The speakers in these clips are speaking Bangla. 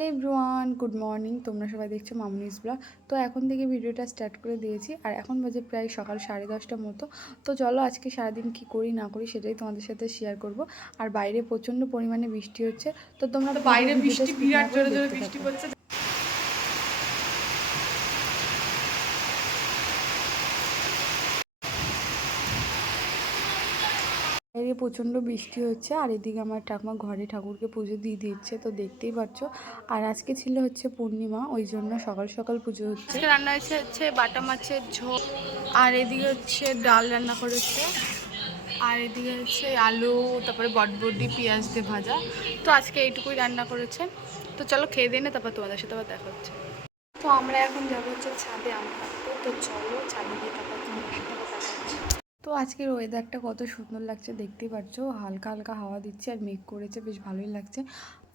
Hello everyone good morning. তোমরা সবাই দেখছ মামুনিস ব্লগ। তো এখন থেকে ভিডিওটা স্টার্ট করে দিয়েছি। আর এখন বাজে প্রায় সকাল সাড়ে দশটার মতো। তো চলো আজকে সারাদিন কি করি না করি সেটাই তোমাদের সাথে শেয়ার করব। আর বাইরে প্রচণ্ড পরিমাণে বৃষ্টি হচ্ছে। তো তোমরা বাইরে বৃষ্টি বিরাট জোরে জোরে বৃষ্টি। পড়ছে। বাইরে প্রচণ্ড বৃষ্টি হচ্ছে আর এদিকে আমার ঠাকুমা ঘরে ঠাকুরকে পুজো দিয়ে দিচ্ছে তো দেখতেই পাচ্ছ আর আজকে ছিল হচ্ছে পূর্ণিমা ওই জন্য সকাল সকাল পুজো হচ্ছে। রান্না হয়েছে হচ্ছে বাটা মাছের ঝোল আর এদিকে হচ্ছে ডাল রান্না করেছে। আর এদিকে হচ্ছে আলু তারপরে বটবটি পেঁয়াজ দিয়ে ভাজা। তো আজকে এইটুকুই রান্না করেছে। তো চলো খেয়ে দিয়ে না তারপর তোমাদের সাথে আবার দেখা হচ্ছে। তো আমরা এখন যাব হচ্ছে ছাদে আম তো চলো ছাদে গিয়ে তারপর তোমাদের সাথে তো আজকের ওয়েদারটা কত সুন্দর লাগছে দেখতেই পাচ্ছ হালকা হালকা হাওয়া দিচ্ছে আর মেঘ করেছে বেশ ভালোই লাগছে।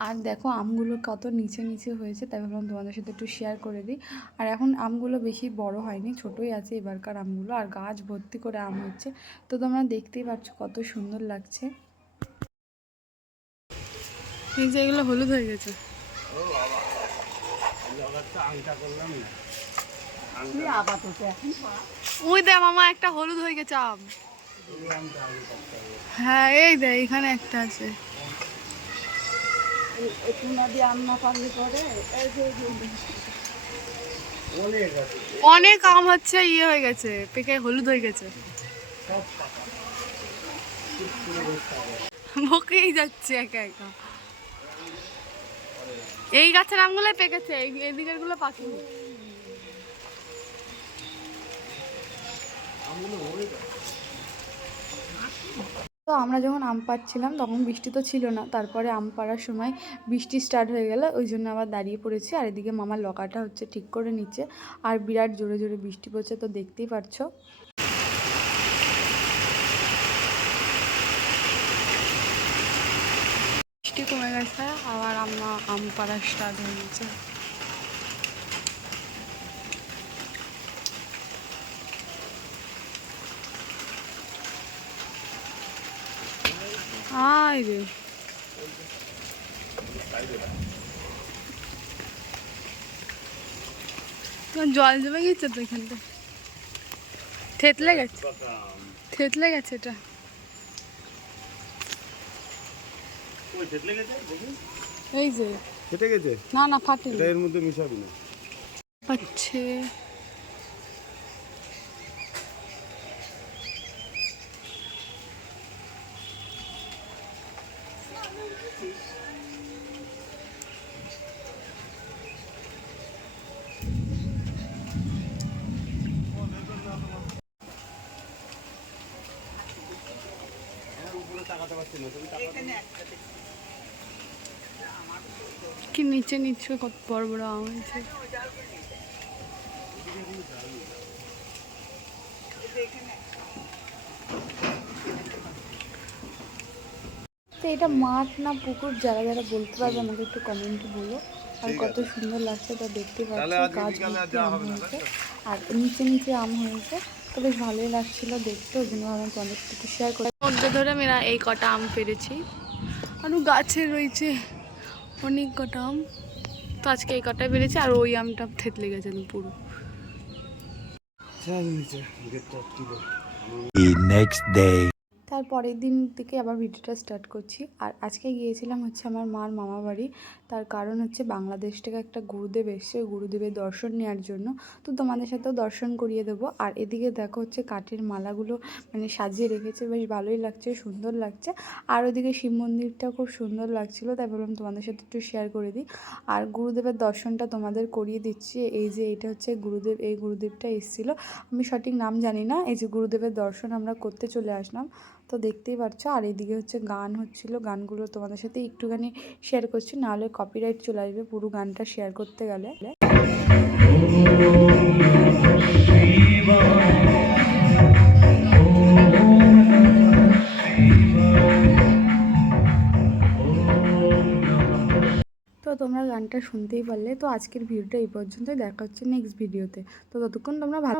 আর দেখো আমগুলো কত নিচে নিচে হয়েছে তাই ভাবলাম তোমাদের সাথে একটু শেয়ার করে দিই। আর এখন আমগুলো বেশি বড় হয়নি ছোটোই আছে এবারকার আমগুলো। আর গাছ ভর্তি করে আম হচ্ছে। তো তোমরা দেখতেই পাচ্ছ কত সুন্দর লাগছে। এই যে এগুলো হলুদ হয়ে গেছে। ওই দে মামা, একটা হলুদ হয়ে গেছে, আম। হ্যাঁ এই দে এখানে একটা আছে। অনেক আম হচ্ছে ইয়ে হয়ে গেছে, পেকে হলুদ হয়ে গেছে। বকেই যাচ্ছে একা একা। এই গাছের আমগুলো পেকেছে, এই- এই গুলো পাখি তো আমরা যখন আম পাড়ছিলাম, তখন বৃষ্টি তো ছিল না। তারপরে আম পাড়ার সময় বৃষ্টি স্টার্ট হয়ে গেল, ওই জন্য আবার দাঁড়িয়ে পড়েছি। আর এদিকে মামার লকাটা হচ্ছে ঠিক করে নিচ্ছে। আর বিরাট জোরে জোরে বৃষ্টি পড়ছে, তো দেখতেই পারছ। বৃষ্টি কমে গেছে, আবার আম্মা আম পাড়া স্টার্ট হয়ে গেছে। আয় রে। তোমার জল জমে গেছে তো এখানটা থেতলে গেছে? থেতলে গেছে এটা? এই যে। ফেটে গেছে? না না এটা এর মধ্যে মিশাবি না। আচ্ছা কি নিচে নিচে কত বড় বড় আম হয়েছে। তো এটা মাঠ না পুকুর? যারা যারা বলতে পারবে আমাকে একটু কমেন্টে বলো। আর কত সুন্দর লাগছে তা দেখতে পাচ্ছি গাছ আর আম হয়েছে। আর নিচে নিচে আম হয়েছে তো বেশ ভালোই লাগছিল দেখতে ওই জন্য আমাকে সাথে একটু শেয়ার করে মধ্য ধরে মেরা এই কটা আম পেরেছি। আরও গাছে রয়েছে অনেক কটা আম। তো আজকে এই কটাই পেরেছি আর ওই আমটা থেতলে গেছে পুরো। চল নিচে গেটটা তুলো The next day. তার পরের দিন থেকে আবার ভিডিওটা স্টার্ট করছি। আর আজকে গিয়েছিলাম হচ্ছে আমার মার মামা বাড়ি। তার কারণ হচ্ছে বাংলাদেশ থেকে একটা গুরুদেব এসছে গুরুদেবের দর্শন নেওয়ার জন্য। তো তোমাদের সাথেও দর্শন করিয়ে দেবো। আর এদিকে দেখো হচ্ছে কাঠের মালাগুলো মানে সাজিয়ে রেখেছে, বেশ ভালোই লাগছে, সুন্দর লাগছে। আর ওদিকে শিব মন্দিরটা খুব সুন্দর লাগছিল, তাই বললাম তোমাদের সাথে একটু শেয়ার করে দিই। আর গুরুদেবের দর্শনটা তোমাদের করিয়ে দিচ্ছি। এই যে এটা হচ্ছে গুরুদেব, এই গুরুদেবটা এসেছিল। আমি সঠিক নাম জানি না, এই যে গুরুদেবের দর্শন আমরা করতে চলে আসলাম। তো দেখতেই পারছ। আর এদিকে হচ্ছে গান হচ্ছিল। গানগুলো তোমাদের সাথে একটুখানি শেয়ার করছি। নাহলে কপিরাইট চলে আসবে পুরো গানটা শেয়ার করতে গেলে। তোমরা গানটা শুনতেই পারলে। তো আজকের ভিডিওটা এই পর্যন্তই। দেখা হচ্ছে নেক্সট ভিডিওতে তো ততক্ষণ তোমরা ভালো